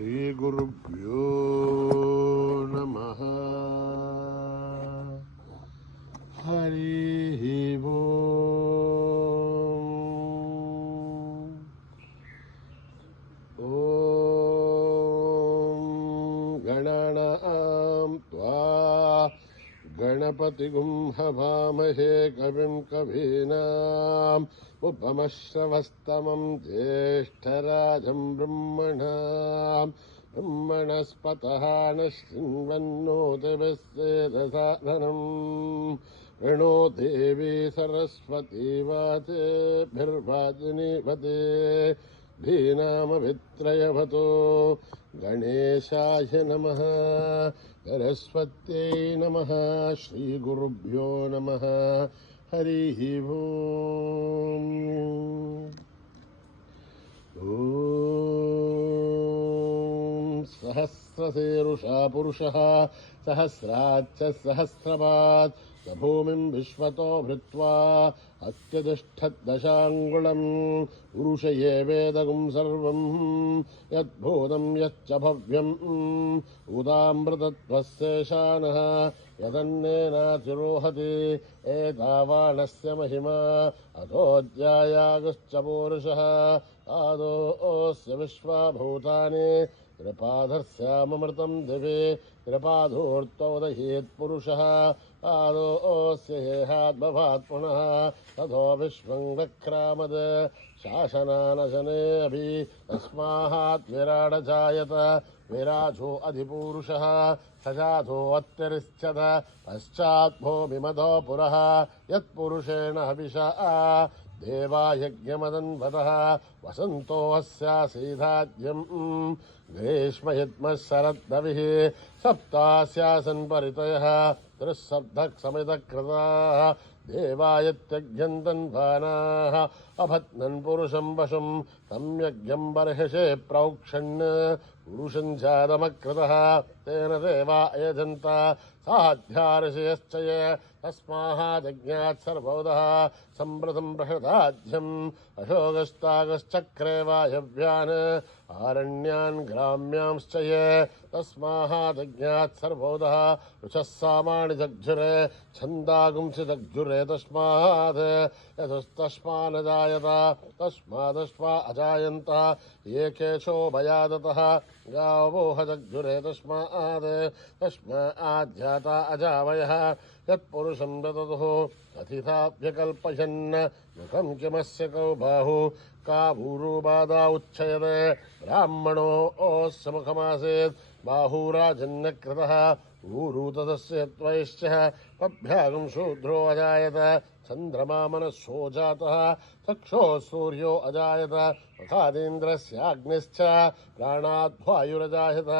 श्रीगुरुभ्यो नमः। हरिः ओम्। ॐ गणानां त्वा गणपतिगुं हवामहे कविं कवीनाम् उपमश्रवस्तमं ज्येष्ठराजं ब्रह्मणस्पतः नश्चिन्वन्नोतिभिस्सेदसादनम् ऋणो देवी सरस्वती वाचेभिर्वाजिनीवते धीनामभित्रयवतो गणेशाय नमः। सरस्वत्यै नमः। श्रीगुरुभ्यो नमः। हरिः ओम्। ॐ सहस्रशीर्षा पुरुषः सहस्राच्च सहस्रपात् स भूमिं विश्वतो भृत्वा अत्यतिष्ठद्दशाङ्गुलम् पुरुषये वेदगुं सर्वं यद्भूतं यच्च भव्यम् उदामृतत्वस्येषानः यदन्नेनातिरोहति एतावानस्य महिमा अथोऽध्यायागश्च पूरुषः आदोऽस्य विश्वाभूतानि त्रिपादस्यामृतं दिवि त्रिपादोर्त्वोदयेत् पुरुषः आदोऽस्य हेहाद्भवात् पुनः ततो विश्वं वक्रामद शासनानशनेऽभि तस्मात् विराडजायत विराजो अधिपूरुषः सजातो अत्यरिष्यत पश्चात् भूमिमदो पुरः यत्पुरुषेण हविषा देवा यज्ञमदन्वतः वसन्तो अस्यासीधाद्यम् ग्रीष्मयद्मः शरद्रविः सप्तास्यासन् परितयः त्रिसप्तः समितकृताः देवायत्यज्ञन्तन्वानाः अभत्नन् पुरुषं वशं तं यज्ञं बर्हिषे प्रौक्षन् पुरुषं जातमकृतः तेन देवा अयजन्त साध्यार्षयश्च ये तस्माज्ञात् सर्वोदः सम्प्रतं बृहदाध्यम् अशोकस्तागश्चक्रे वायव्यान् आरण्यान् ग्राम्यांश्च ये तस्माज्ञात् सर्वोदः ऋषः सामानि जग्झुरे छन्दागुंसि जग्झुरे तस्मात् यतस्तस्मानजायत तस्मादश्वा अजायन्त ये केशोभयादतः गावोह जग्झुरे तस्माद्जाता अजावयः यत्पुरुषं ददतुः कथिताभ्यकल्पयन् मुखं किमस्य कौ बाहु का भूरुबाधा उच्छयते ब्राह्मणोऽस्य मुखमासीत् बाहुराजन्यकृतः ऊरु तदस्य त्वैश्च पभ्यागं शूद्रो अजायत चन्द्रमा मनस्सो जातः चक्षो सूर्यो अजायत तथादेन्द्रस्याग्निश्च प्राणाद्वायुरजायत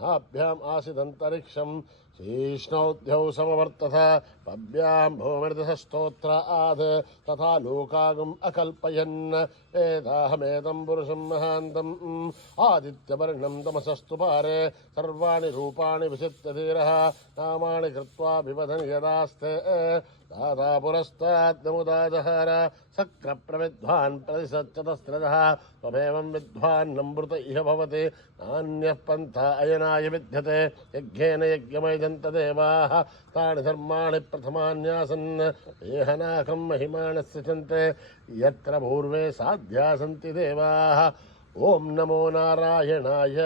नाभ्याम् आसीदन्तरिक्षम् शीष्णौद्यौ समवर्तथ पव्यां भूमिर्दशस्तोत्राद् तथा लोकागम् अकल्पयन् एताहमेतं पुरुषं महान्तम् आदित्यवर्णं तमसस्तु पारे सर्वाणि रूपाणि विचित्य धीरः नामानि कृत्वा बिबधन् यदास्ते दाता पुरस्ताद्नमुदाजहार शक्रप्रविद्वान् प्रतिशच्चतस्रजः त्वमेवं विद्वान्नमृत इह भवति नान्यः पन्था अयनाय विद्यते यज्ञेन यज्ञमयजन्त देवाः तानि धर्माणि प्रथमान्यासन् येहनाकं महिमानः सृजन्ते यत्र पूर्वे साध्या सन्ति देवाः। ॐ नमो नारायणाय।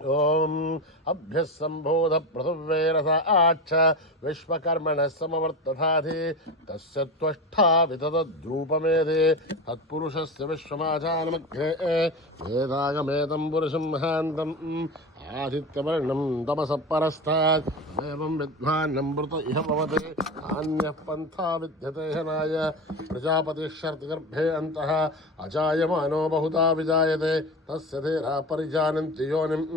ॐ अभ्यः सम्बोध पृथिव्यैरथ आच्छ विश्वकर्मणः समवर्तथाधि तस्य त्वष्टा वितद्रूपमेधे तत्पुरुषस्य विश्वमाचानमग्रे वेदागमेतं पुरुषं महान्तम् आदित्यवर्णं तमसः परस्तात् एवं विद्वान्नमृत इह भवति अन्यः पन्था विद्यते हनाय प्रजापतिश्चर्तिगर्भे अन्तः अजायमानो बहुधा विजायते तस्य धीरा परिजानन्ति योनिम्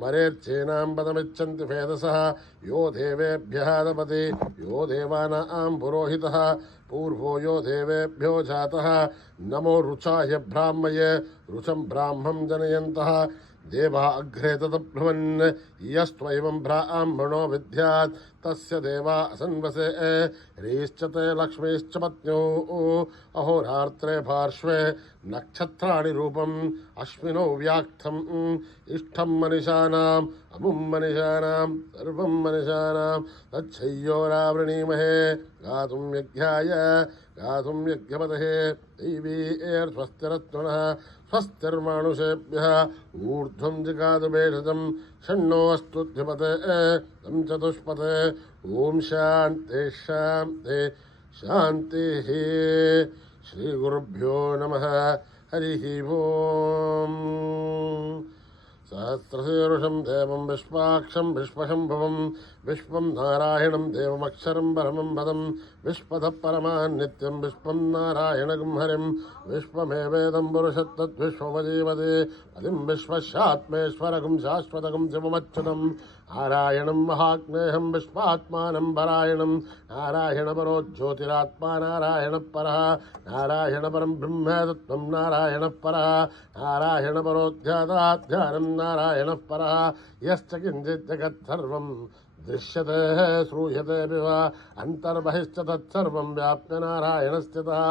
मरेच्चेनां पदमिच्छन्ति भेदसः यो देवेभ्यः दपति यो देवानां पुरोहितः पूर्वो यो देवेभ्यो जातः नमो रुचाय ब्राह्मये रुचं ब्राह्मं जनयन्तः देवा अग्रे तदब्रुवन् यस्त्वैवं ब्राह्मणो विद्यात् तस्य देवा असन्वसे ह्रीश्च ते लक्ष्मीश्च पत्न्यौ अहोरात्रे पार्श्वे नक्षत्राणि रूपम् अश्विनौ व्याक्तम् इष्टं मनिषाणाम् अमुं मनिषाणाम् सर्वं मनिषाणाम् तच्छय्योरावृणीमहे गातुं यज्ञाय गातुं यज्ञपतये दैवीर्स्वस्तिरत्नः स्वस्तिर्मानुषेभ्यः ऊर्ध्वं जिगातु भेषजं षण्णो अस्तुध्यपते तं चतुष्पते ॐ शान्ति शान्ति शान्तिः श्रीगुरुभ्यो नमः हरिः ओम् सहस्रशीर्षं देवं विश्वाक्षं विश्वशम्भुवं विश्वं नारायणं देवमक्षरं परमं पदं विश्वतः परमान् नित्यं विश्वं नारायणगं हरिं विश्वमेवेदं पुरुषत्तद्विश्वमजीवते पदिं विश्वस्यात्मेश्वरगं शाश्वतगं शिवमच्युतं नारायणं महाग्नेहं विश्वात्मानं परायणं नारायणपरो ज्योतिरात्मा नारायणपरः नारायणपरं ब्रह्म तत्त्वं नारायणः परः नारायणपरो ध्याताध्यानं नारायणः परः यश्च किञ्चित् जगत्सर्वं दृश्यते श्रूयते वा अन्तर्बहिश्च तत्सर्वं व्याप्य नारायणस्थितः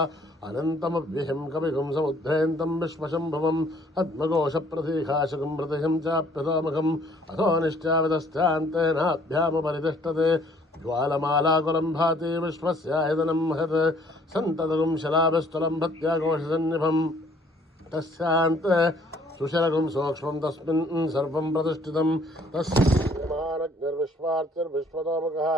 अनन्तमव्ययं कविगुं समुद्रेन्तं विश्वशम्भुवं पद्मघोषप्रतीकाशकं प्रतिशं चाप्यतोमुखम् अथो निश्चावितश्चान्तेनाभ्यामुपरितिष्ठते ज्वालमालाकुलं भाति विश्वस्यायतनं महत् सन्ततगुं शलाभिस्थलं भत्याघोषसन्निभम् तस्यान्ते सुशरगुं सूक्ष्मं तस्मिन् सर्वं प्रतिष्ठितं तस्मानग्निर्विश्वार्चिर्विश्वतोमुखः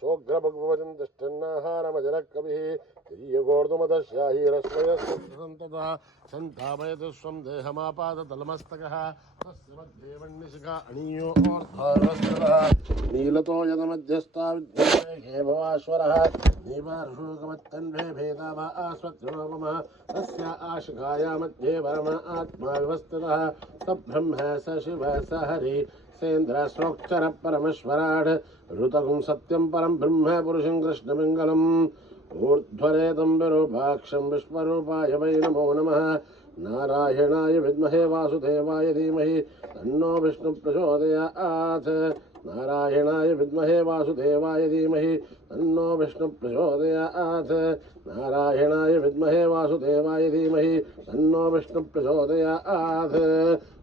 शोग्रभग्वचन तिष्ठन्नाहारमजरः कविः तिर्यगोर्धुमदस्याहीरस्मयस्ततः सन्तापयति स्वं देहमापादतलमस्तकः तस्य मध्ये वह्निशिखा अणीयोऽर्धवस्त्रः नीलतो यदमध्यस्था विद्यते हे भवाश्वरः दीपार्षूकमत्तन्वे भेदावा आस्वत्रोपमः तस्य आशिखाया मध्ये वरमा आत्मा व्यवस्थितः स ब्रह्म स शिव स हरि सेन्द्रस्रोक्षर परमेश्वराढ ऋतगुं सत्यं परं ब्रह्म पुरुषं कृष्णमिङ्गलम् ऊर्ध्वरेतं विरूपाक्षं विश्वरूपाय वै नमो नमः नारायणाय विद्महे वासुदेवाय धीमहि तन्नो विष्णु प्रचोदयात् नारायणाय विद्महे वासुदेवाय धीमहि तन्नो विष्णु प्रचोदयात् नारायणाय विद्महे वासुदेवाय धीमहि तन्नो विष्णु प्रचोदयात्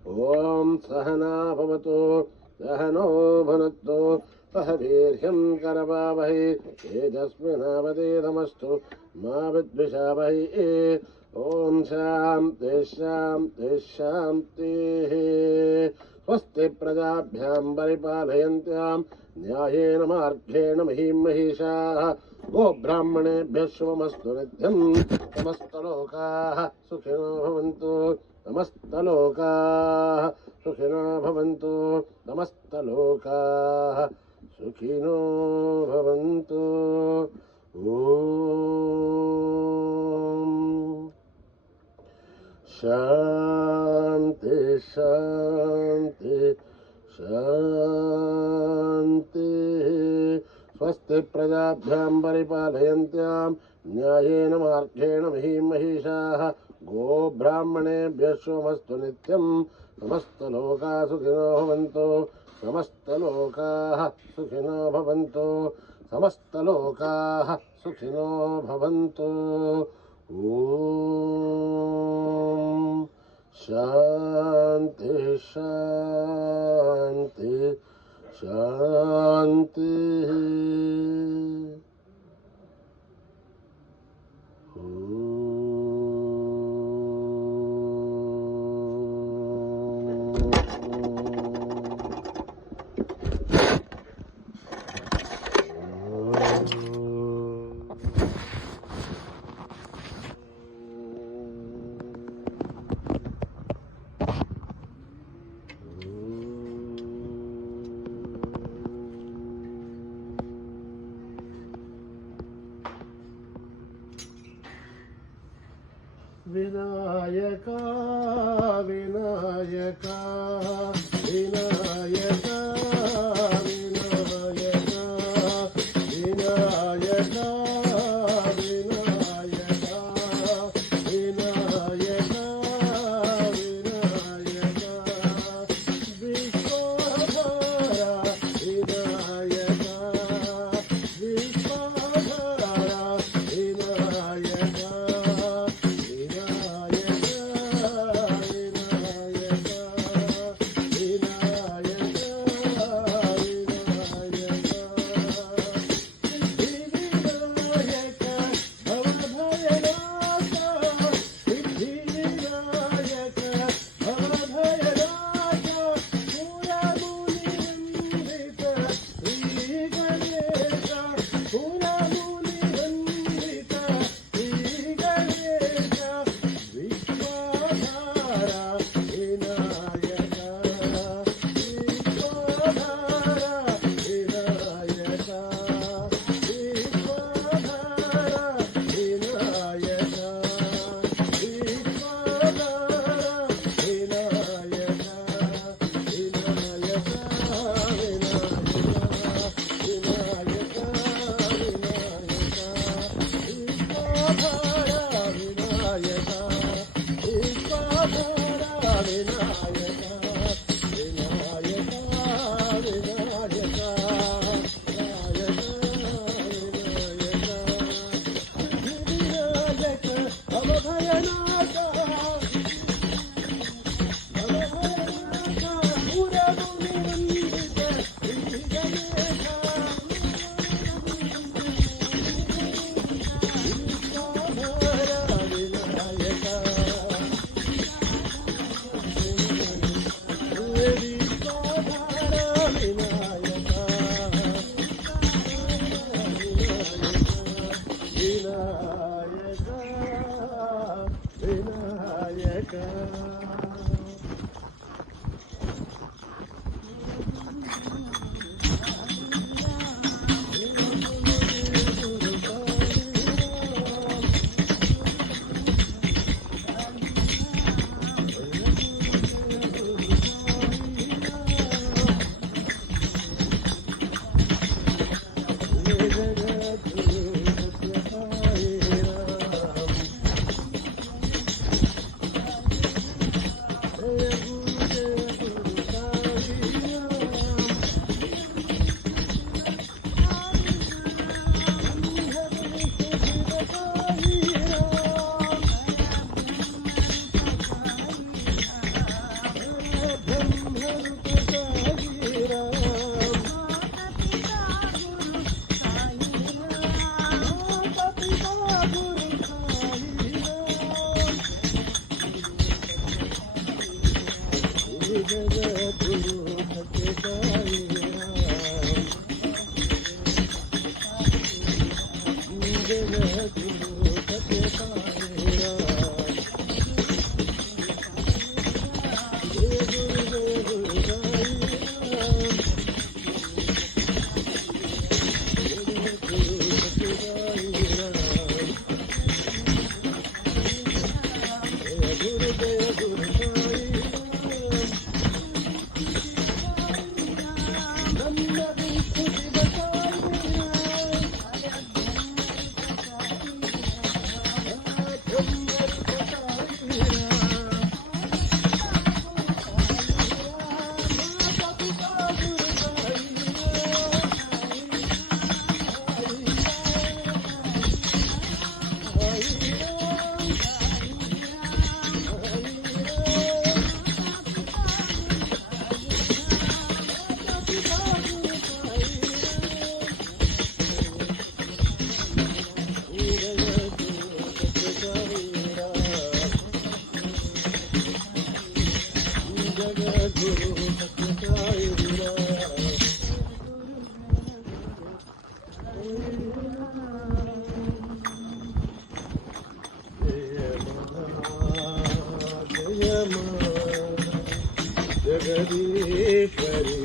ॐ सहना भवतु सहनो भुनक्तु सह वीर्यं करवावहै तेजस्विनावधीतमस्तु मा विद्विषावहै ॐ शान्ति शान्ति शान्तिः स्वस्ति प्रजाभ्यां परिपालयन्त्यां न्यायेन मार्गेण महीं महिषाः गोब्राह्मणेभ्यः शुभमस्तु नित्यं समस्तलोकाः सुखिनो भवन्तु समस्तलोकाः सुखिनो भवन्तु समस्तलोकाः सुखिनो भवन्तु ॐ शान्ति शान्ति शान्तिः स्वस्ति प्रजाभ्यां परिपालयन्त्यां न्यायेन मार्गेण महीं महिषाः गोब्राह्मणेभ्यः शुभमस्तु नित्यं समस्तलोकाः सुखिनो भवन्तु समस्तलोकाः सुखिनो भवन्तु समस्तलोकाः सुखिनो भवन्तु ॐ शान्ति शान्ति शान्तिः विनायका विनायका विनायका विनायका विनायका विनायका विनायका विनायका विश्वभर विनायक जगदीश्वरी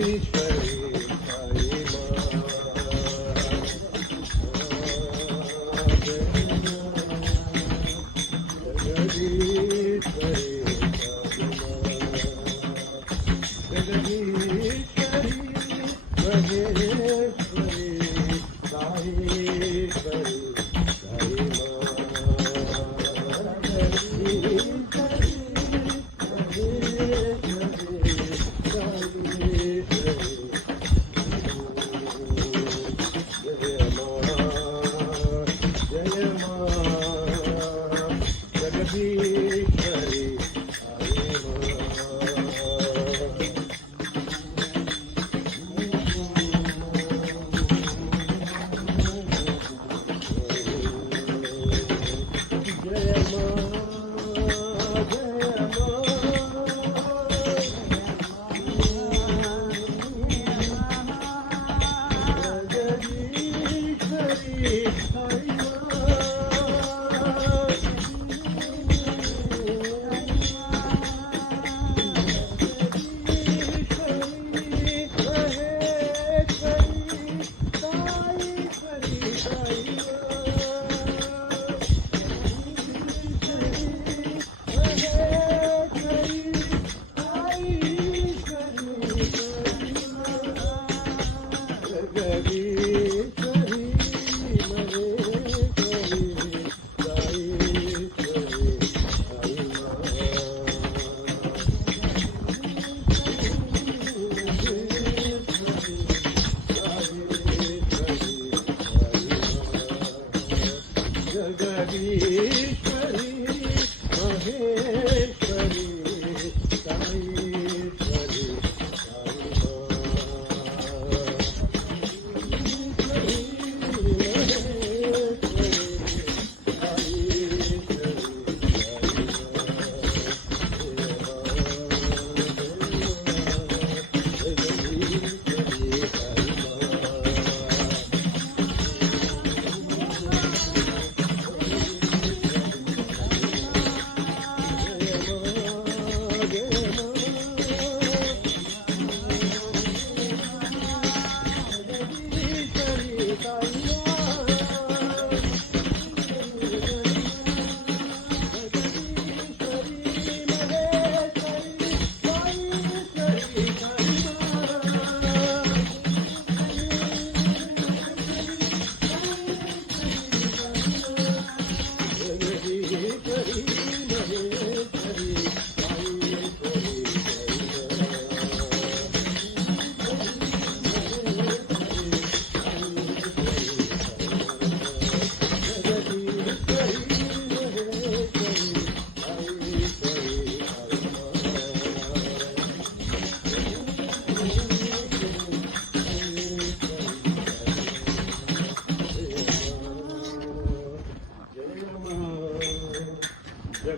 जगदीश्वरी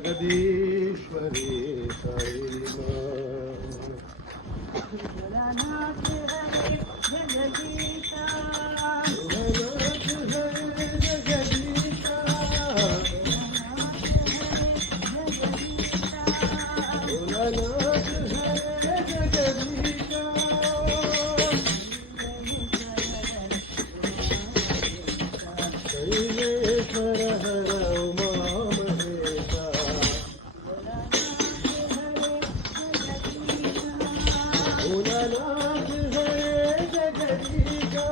जगदीश्वरी साई भोलानाथ हरे जगदीशा, भोलानाथ हरे जगदीशा, भोलानाथ हरे जगदीशा, शैलेश्वर हर उमा महेशा, भोलानाथ हरे जगदीशा,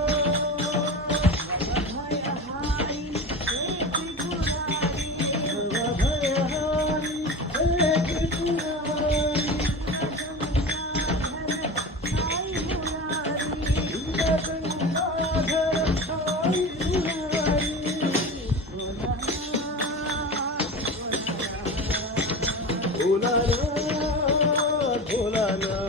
भयहारी हे त्रिपुरारी, सर्वभयहारी हे त्रिपुरारी, साई मुरारी, नीलकंठाधर साई मुरारी, भोलानाथ भोलानाथ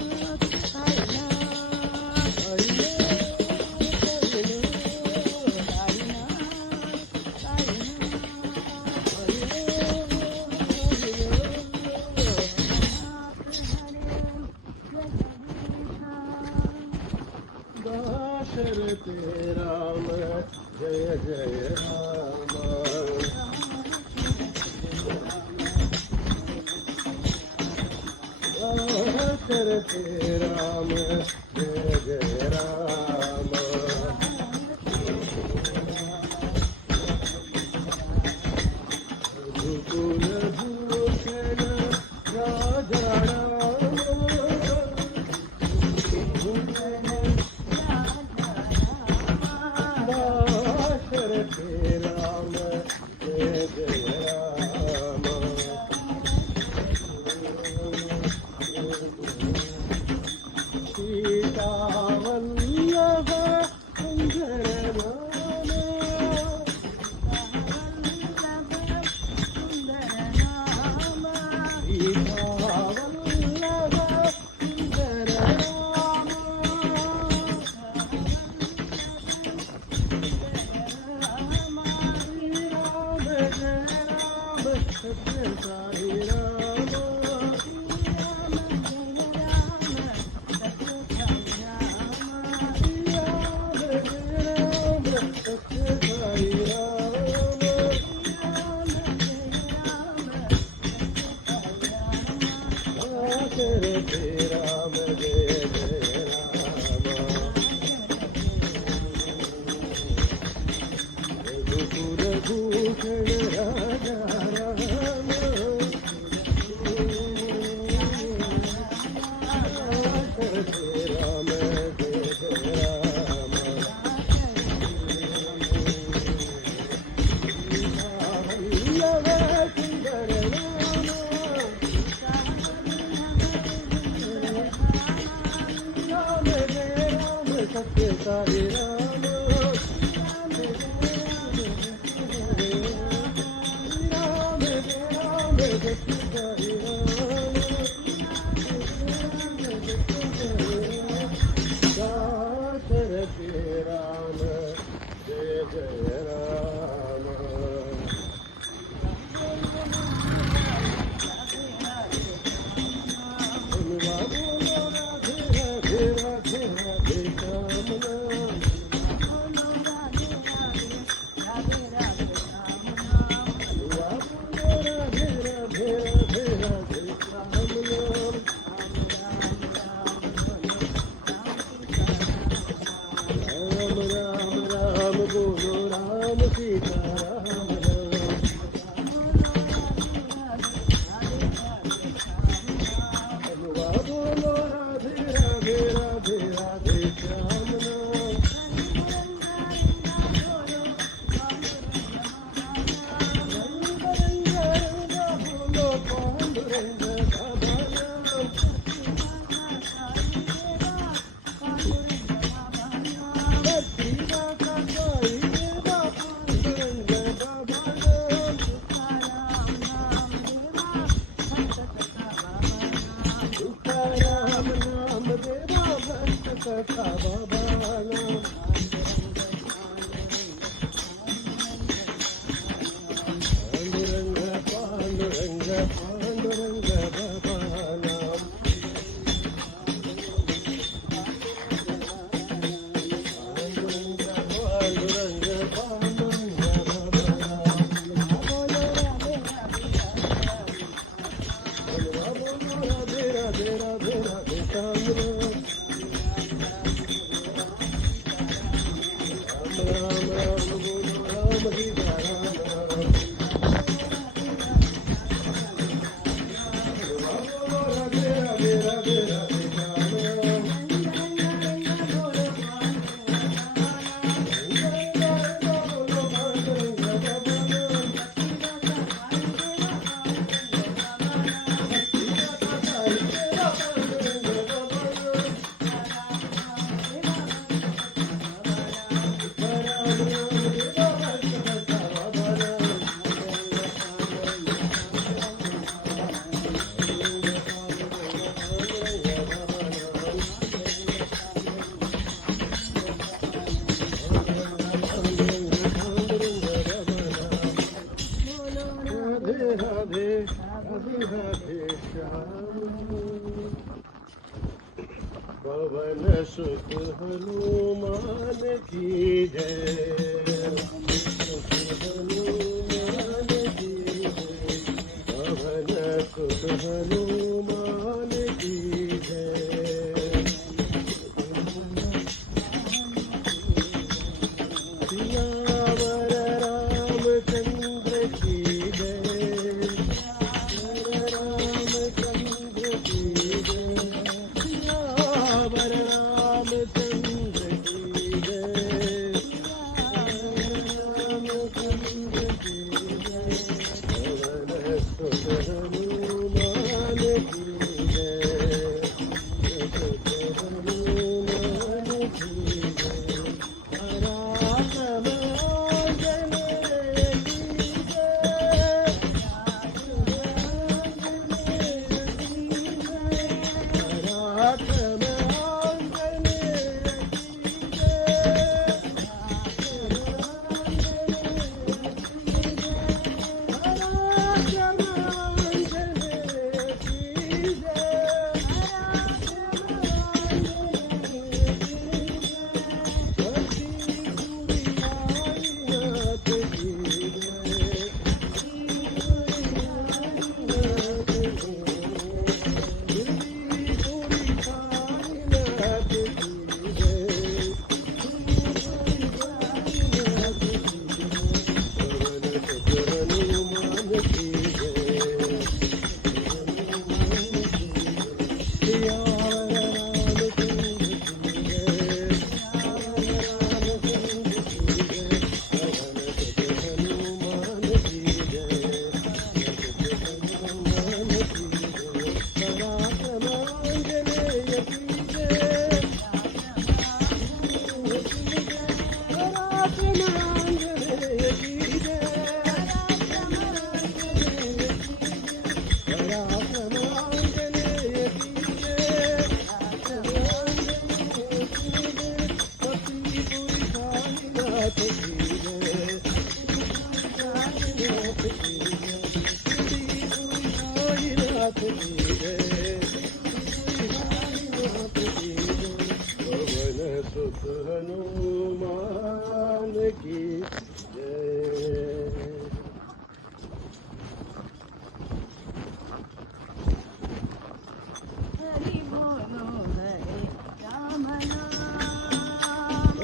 साईनाथ साईनाथ दशरथे राम जय जय राम दशरथे राम जय जय राम रघुकुल भूषण राजा राम दशरथे राम जय जय राम सीता वल्लभ सुंदर नाम सीता वल्लभ सुंदर नाम श्री राम जय राम सत्य साई राम श्री राम जय राम सत्य साई राम दशरथे राम जय जय राम रघुकुल भूषण राजा राम दशरथे राम जय जय राम वल्लभ सुंदर नाम राम जय राम सत्य साई राम राम जय राम सत्य साई राम दशरथे राम जय जय राम राधे राधे राधे श्याम नाम राम राम बोलो राम सीता राम राम बोलो राधे राधे राधे राधे श्याम नाम बोलो पांडुरंग बाबा नाम भक्ति दाता साई देवा पांडुरंग बाबा नाम तुकाराम नाम देवा भक्त सखा बाबा नाम पांडुरंग पांडुरंग बाबा नाम पांडुरंग पांडुरंग पांडुरंग बाबा नाम बोलो राधे राधे राधे राधे श्याम राम राम बोलो राम सीता राम राम राधे राधे राधे राधे श्याम राम बोलो पांडुरंग बाबा नाम साई देवा पांडुरंग बाबा नाम तुकाराम नाम देवा भक्त सखा बाबा नाम राधे राधे राधे राधे श्याम पवन सुत हनुमान की जय हनुमान की जय पवन सुत हनुमान की जय सियावर रामचंद्र की जय रामचंद्र की जय सियावर रामचंद्र की जय रामचंद्र की जय पवन सुत हनुमान की जय सुत हनुमान की जय पराक्रम आंजनेय की जय पराक्रम आंजनेय की जय पराक्रम आंजनेय की जय भक्ति गुरियाईनाथ की जय दिल्ली पूरी साईनाथ की जय पवन सुत हनुमान की जय सियावर रामचंद्र की जय रामचंद्र की जय पवन सुत हनुमान की जय हनुमान की जय पराक्रम आंजनेय की जय पराक्रम आंजनेय की जय पराक्रम आंजनेय की जय भक्ति पूरी साईनाथ की जय साईनाथ की जय भक्ति पूरी साईनाथ की जय साईनाथ की जय पवन सुत हनुमान की जय हरि बोलो हरे राम नाम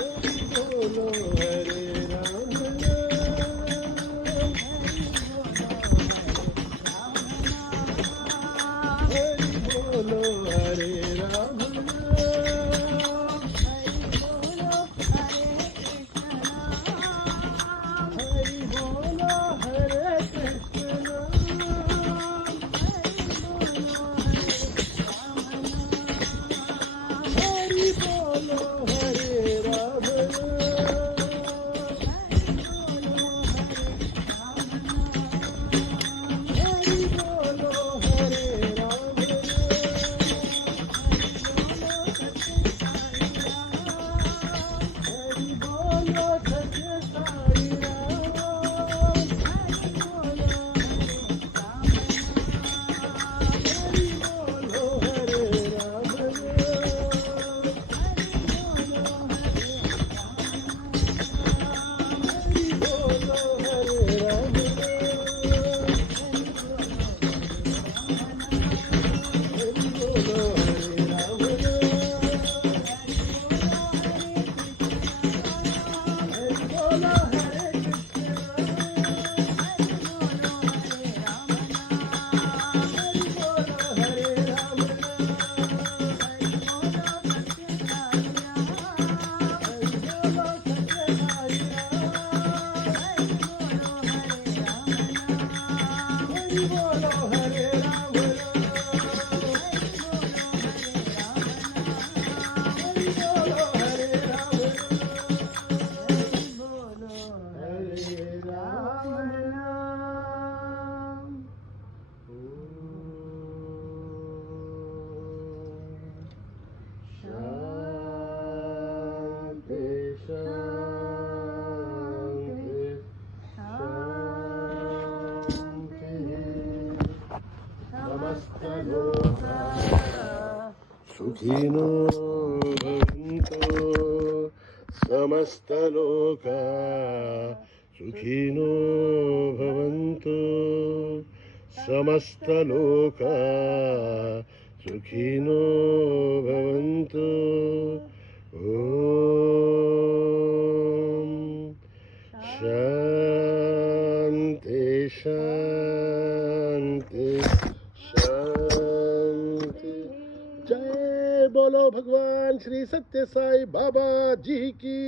सुखिनो भवन्तु समस्तलोका सुखिनो भवन्तु समस्तलोका सुखिनो भवन्तु ॐ शान्ति शान्ति शान्ति जय बोलो भगवान श्री सत्य साई बाबा जी की।